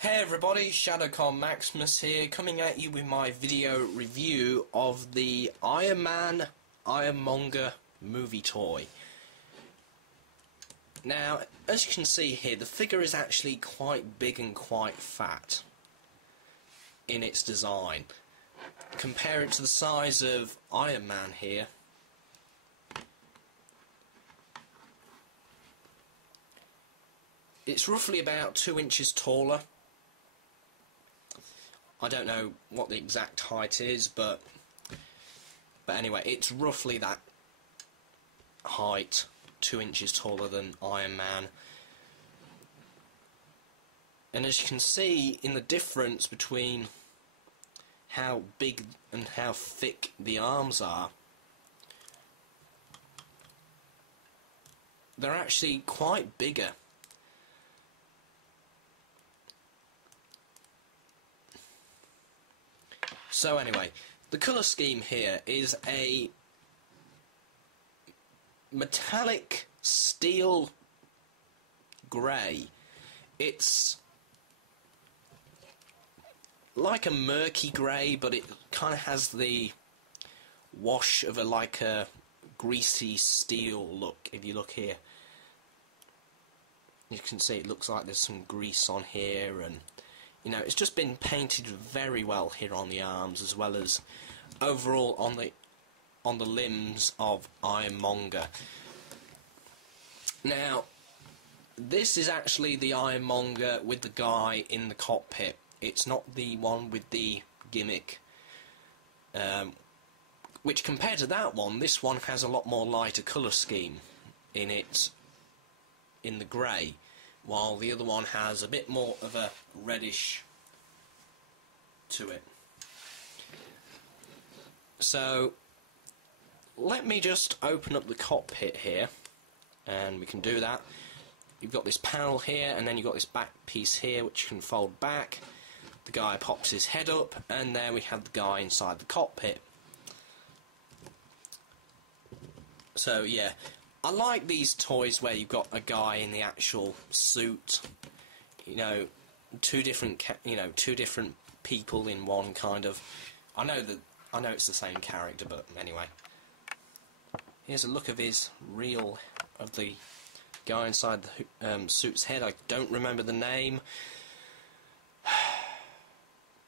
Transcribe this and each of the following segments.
Hey everybody, ShadowCon Maximus here, coming at you with my video review of the Iron Man Ironmonger movie toy. Now, as you can see here, the figure is actually quite big and quite fat in its design. Compare it to the size of Iron Man here. It's roughly about 2 inches taller. I don't know what the exact height is, but anyway, it's roughly that height, 2 inches taller than Iron Man. And as you can see in the difference between how big and how thick the arms are, they're actually quite bigger. So anyway, the colour scheme here is a metallic steel grey. It's like a murky grey, but it kind of has the wash of like a greasy steel look. If you look here, you can see it looks like there's some grease on here, and you know, it's just been painted very well here on the arms, as well as overall on the limbs of Ironmonger. Now, this is actually the Ironmonger with the guy in the cockpit. It's not the one with the gimmick, which compared to that one, this one has a lot more lighter colour scheme in it, in the grey, while the other one has a bit more of a reddish to it. So let me just open up the cockpit here, and we can do that. You've got this panel here, and then you've got this back piece here which can fold back. The guy pops his head up, and there we have the guy inside the cockpit. So yeah, I like these toys where you've got a guy in the actual suit, you know, two different people in one kind of. I know it's the same character, but anyway. Here's a look of the guy inside the suit's head. I don't remember the name.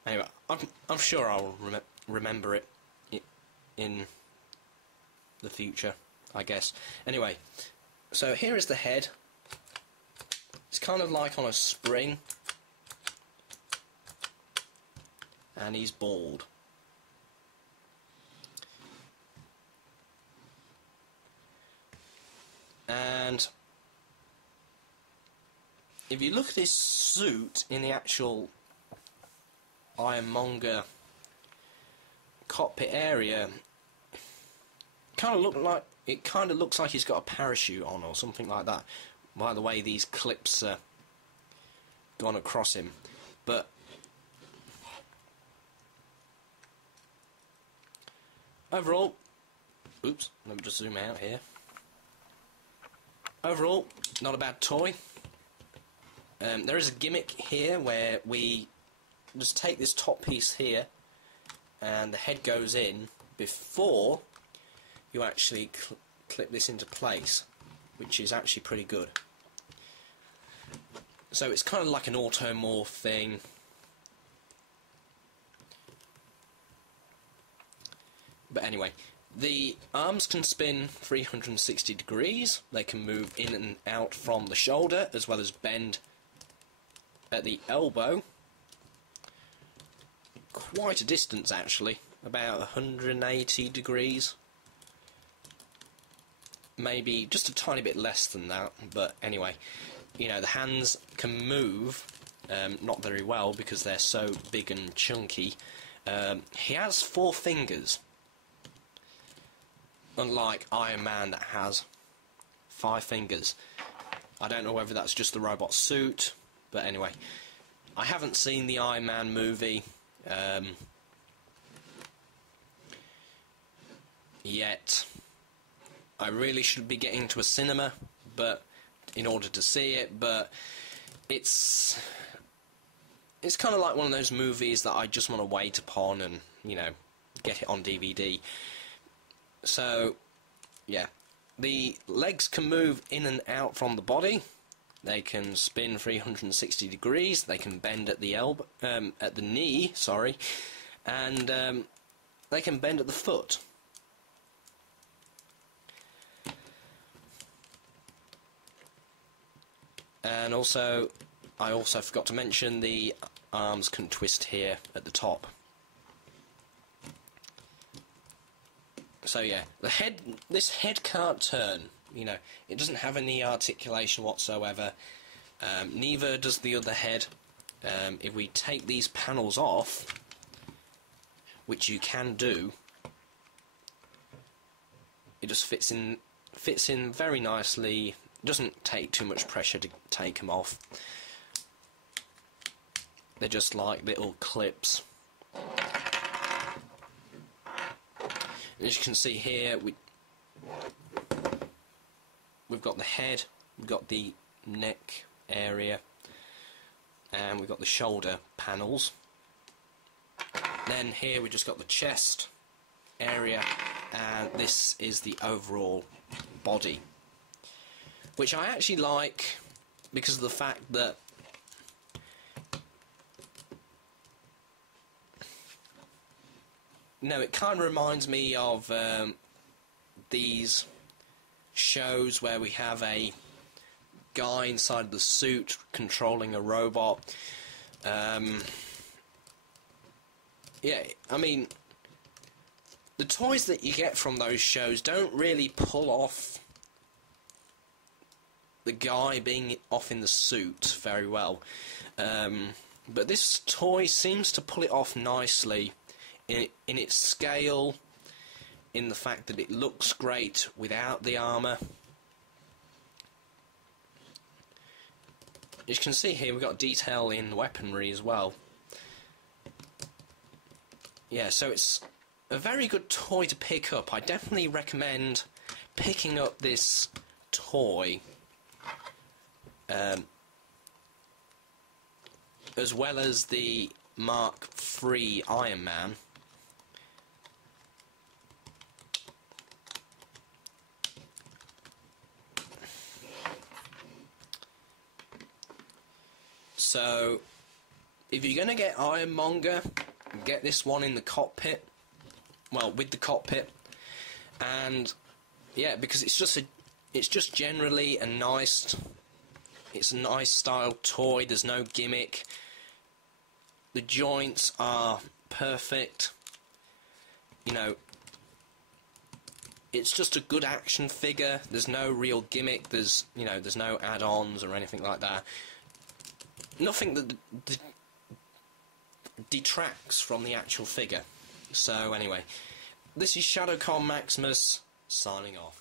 Anyway, I'm sure I'll remember it in the future, I guess. Anyway, so here is the head. It's kind of like on a spring, and he's bald. And if you look at his suit in the actual Ironmonger cockpit area, it kind of looks like he's got a parachute on or something like that, by the way these clips are gone across him. But overall, oops, let me just zoom out here. Overall, not a bad toy. There is a gimmick here where we just take this top piece here, and the head goes in before you actually clip this into place, which is actually pretty good. So it's kind of like an automorph thing. But anyway, the arms can spin 360 degrees. They can move in and out from the shoulder, as well as bend at the elbow. Quite a distance actually, about 180 degrees. Maybe just a tiny bit less than that, but anyway, you know, the hands can move, not very well because they're so big and chunky. He has 4 fingers, unlike Iron Man that has 5 fingers. I don't know whether that's just the robot suit, but anyway, I haven't seen the Iron Man movie yet. I really should be getting to a cinema, but in order to see it, but it's it's kind of like one of those movies that I just want to wait upon and, you know, get it on DVD. So, yeah. The legs can move in and out from the body. They can spin 360 degrees. They can bend at the at the knee, sorry, and they can bend at the foot. And also, I also forgot to mention the arms can twist here at the top. So yeah, this head can't turn. You know, it doesn't have any articulation whatsoever. Neither does the other head. If we take these panels off, which you can do, it just fits in very nicely. Doesn't take too much pressure to take them off. They're just like little clips. As you can see here, we've got the head, we've got the neck area, and we've got the shoulder panels. Then here we just got the chest area, and this is the overall body, which I actually like because of the fact that it kind of reminds me of these shows where we have a guy inside the suit controlling a robot. Yeah, I mean, the toys that you get from those shows don't really pull off the guy being off in the suit very well. But this toy seems to pull it off nicely in its scale, in the fact that it looks great without the armour. As you can see here, we've got detail in weaponry as well. Yeah, so it's a very good toy to pick up. I definitely recommend picking up this toy, as well as the Mark III Iron Man. So, if you're going to get Ironmonger, get this one in the cockpit. Well, with the cockpit. And, yeah, because it's just generally a nice style toy. There's no gimmick. The joints are perfect. You know, it's just a good action figure. There's no real gimmick. There's no add-ons or anything like that. Nothing that detracts from the actual figure. So anyway, this is ShadowCon Maximus signing off.